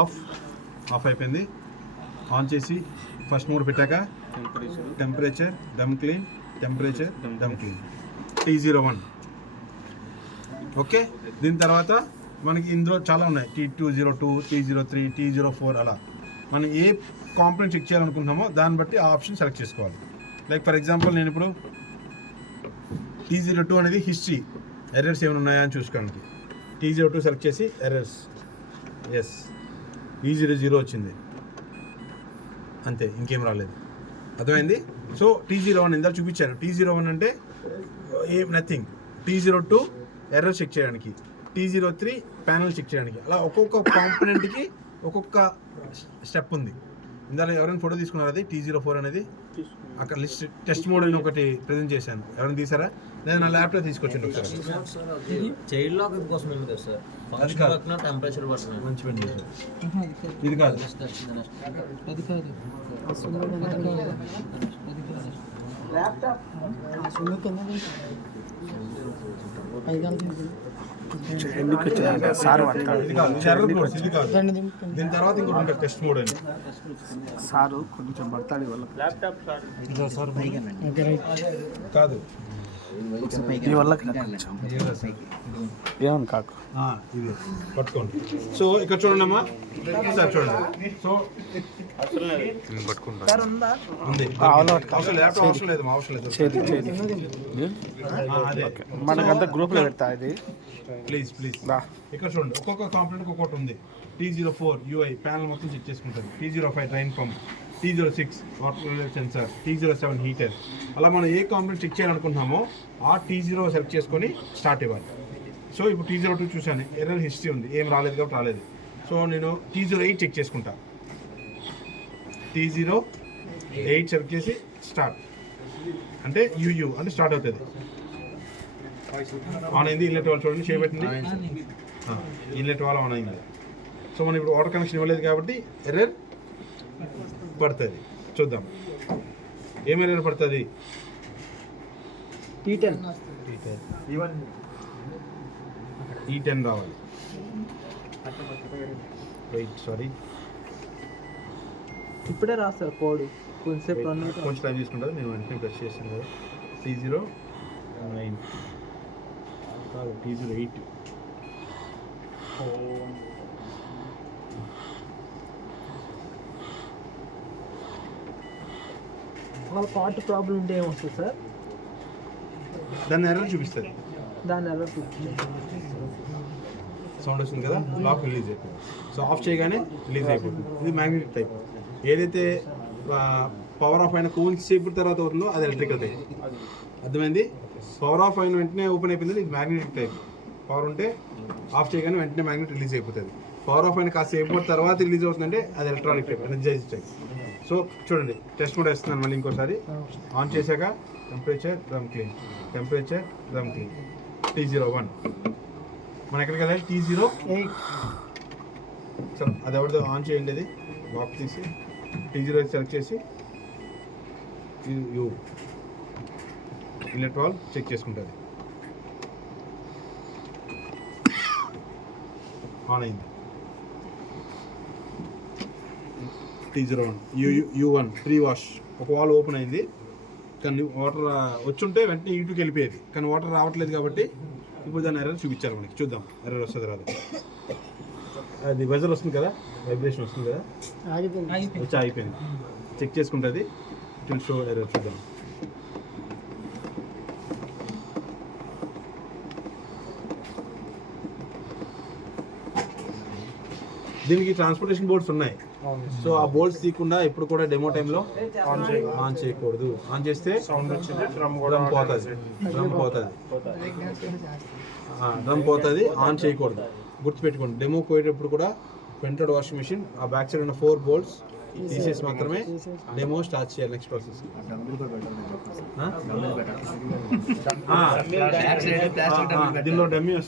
Of అయిపోయింది. On చేసి first mode పెట్టాక టెంపరేచర్ డమ్ క్లీన్, టెంపరేచర్ డమ్ క్లీన్ T01. ఓకే, దీని తర్వాత మనకి ఇందులో చాలా ఉన్నాయి, T202, T03, T04 అలా. మనం ఏ కాంపోనెంట్ చెక్ చేయాలనుకుంటున్నామో దాన్ని బట్టి ఆ ఆప్షన్ సెలెక్ట్ చేసుకోవాలి. లైక్ ఫర్ ఎగ్జాంపుల్ నేను ఇప్పుడు T02 అనేది హిస్టరీ, ఎర్రర్స్ ఏమైనా ఉన్నాయా అని చూసుకోవడానికి T02 సెలెక్ట్ చేసి ఎర్రర్స్, ఎస్ E00 వచ్చింది, అంతే, ఇంకేం రాలేదు. అర్థమైంది? సో T01 ఇందా చూపించాను. T01 అంటే ఏం నథింగ్. T02 ఎర్రర్ చెక్ చేయడానికి, T03 ప్యానల్ చెక్ చేయడానికి. అలా ఒక్కొక్క కాంపోనెంట్కి ఒక్కొక్క స్టెప్ ఉంది. ఇందాక ఎవరైనా ఫోటో తీసుకున్నారు, అది T04 అనేది అక్కడ లిస్ట్ టెస్ట్ మోడ్ అని ఒకటి ప్రజెంట్ చేశాను. ఎవరైనా తీసారా? నేను నా ల్యాప్టాప్ తీసుకొచ్చింది ఒకసారి. మంచి పని చేశారు. ఇది కాదు, దీని తర్వాత ఇంకోటి ఉంటుంది టెస్ట్ మోడ్ అని. సారు కొంచెం పడతాడు వాళ్ళ కాదు, ఈ వల్ల ఏమని కాకు ఇది పట్టుకోండి. సో ఇక్కడ చూడండి అమ్మా, సార్ చూడండి. సో ఉంది, ల్యాప్టాప్ అవసరం లేదు, అవసరం లేదు. మనకంతా గ్రూప్లో పెడతా ఇది, ప్లీజ్ ప్లీజ్. ఇక్కడ చూడండి, ఒక్కొక్క కాంపోనెంట్ ఒక్కొక్కటి ఉంది. T04 UI ప్యానల్ మొత్తం చెక్ చేసుకుంటుంది. T05 drain pump, T06 water sensor, T07 heater. అలా మనం ఏ కాంపోనెంట్ చెక్ చేయాలనుకుంటున్నామో ఆ T0 సెలెక్ట్ చేసుకొని స్టార్ట్ ఇవ్వాలి. సో ఇప్పుడు T02 చూసాను, ఎర్రర్ హిస్టరీ ఉంది, ఏం రాలేదు కాబట్టి రాలేదు. సో నేను T08 చెక్ చేసుకుంటా. T08 సెలెక్ట్ చేసి స్టార్ట్ అంటే UU అంటే స్టార్ట్ అవుతుంది. ఆన్ అయింది. ఇన్లెట్ వాల్ చూడండి, చేయబెట్టింది, ఇన్లెట్ వాల్ ఆన్ అయింది. సో మనం ఇప్పుడు వాటర్ కనెక్షన్ ఇవ్వలేదు కాబట్టి ఎర్రర్ పడుతుంది. చూద్దాం ఏం ఎర్రర్ పడుతుంది. E10 రావాలి. వెయిట్, సారీ, ఇప్పుడే రాస్తారు కోడ్, కొంచెం టైం తీసుకుంటుంది. నేను వెంటనే ప్రెస్ చేసాను కదా. T09 కాదు, T08. వాళ్ళ పార్ట్ ప్రాబ్లం ఉంటే ఏమొస్తుంది సార్? దాన్ని ఎర్రర్ చూపిస్తుంది. దాని ఎర్రర్ సౌండ్ వస్తుంది కదా, లాక్ రిలీజ్ అయిపోతుంది. సో ఆఫ్ చేయగానే రిలీజ్ అయిపోతుంది. ఇది మ్యాగ్నెటిక్ టైప్. ఏదైతే పవర్ ఆఫ్ అయిన కొంచెంసేపు తర్వాత అవుతుందో అది ఎలక్ట్రికల్ టైప్. అర్థమైంది? పవర్ ఆఫ్ అయిన వెంటనే ఓపెన్ అయిపోయింది, ఇది మ్యాగ్నెటిక్ టైప్. పవర్ ఉంటే ఆఫ్ చేయగానే వెంటనే మ్యాగ్నెట్ రిలీజ్ అయిపోతుంది. పవర్ ఆఫ్ అయిన కాసేపు తర్వాత రిలీజ్ అవుతుందంటే అది electronic type, energise type. So చూడండి, టెస్ట్ కూడా వేస్తున్నాను మళ్ళీ ఇంకోసారి. ఆన్ చేశాక temperature drum clean, temperature drum clean, T01. మనం ఎక్కడికి వెళ్ళాలి? T08. సార్ అది ఎవరిదో ఆన్ చేయండి. అది బాక్స్ తీసి T08 సెలెక్ట్ చేసి యూ ఇన్లెట్ వాల్ చెక్ చేసుకుంటుంది. ఆన్ అయింది. T01 U1 pre wash. ఒక వాల్ ఓపెన్ అయింది, కానీ వాటర్ వచ్చుంటే వెంటనే ఇటుకి వెళ్ళిపోయేది, కానీ వాటర్ రావట్లేదు కాబట్టి ఇప్పుడు దాని ఎర్రర్ చూపించారు మనకి. చూద్దాం ఎర్రర్ వస్తుంది రాదు. అది బజర్ వస్తుంది కదా, వైబ్రేషన్ వస్తుంది కదా, వచ్చి అయిపోయింది. చెక్ చేసుకుంటుంది, షో ఎర్రర్. చూద్దాం. దీనికి ట్రాన్స్పోర్టేషన్ బోర్డ్స్ ఉన్నాయి. సో ఆ బోర్డ్స్ తీయకుండా ఎప్పుడు కూడా డెమో టైంలో ఆన్ చేయకూడదు. ఆన్ చేస్తే డ్రమ్ పోతుంది, ఆన్ చేయకూడదు. గుర్తుపెట్టుకోండి, డెమో పోయేటప్పుడు కూడా వెంటెడ్ వాషింగ్ మెషిన్ ఆ బ్యాక్ సైడ్ ఉన్న 4 బోల్ట్స్ తీసేసి మాత్రమే డెమో స్టార్ట్ చేయాలి. నెక్స్ట్ ప్రాసెస్ దీనిలో డెమో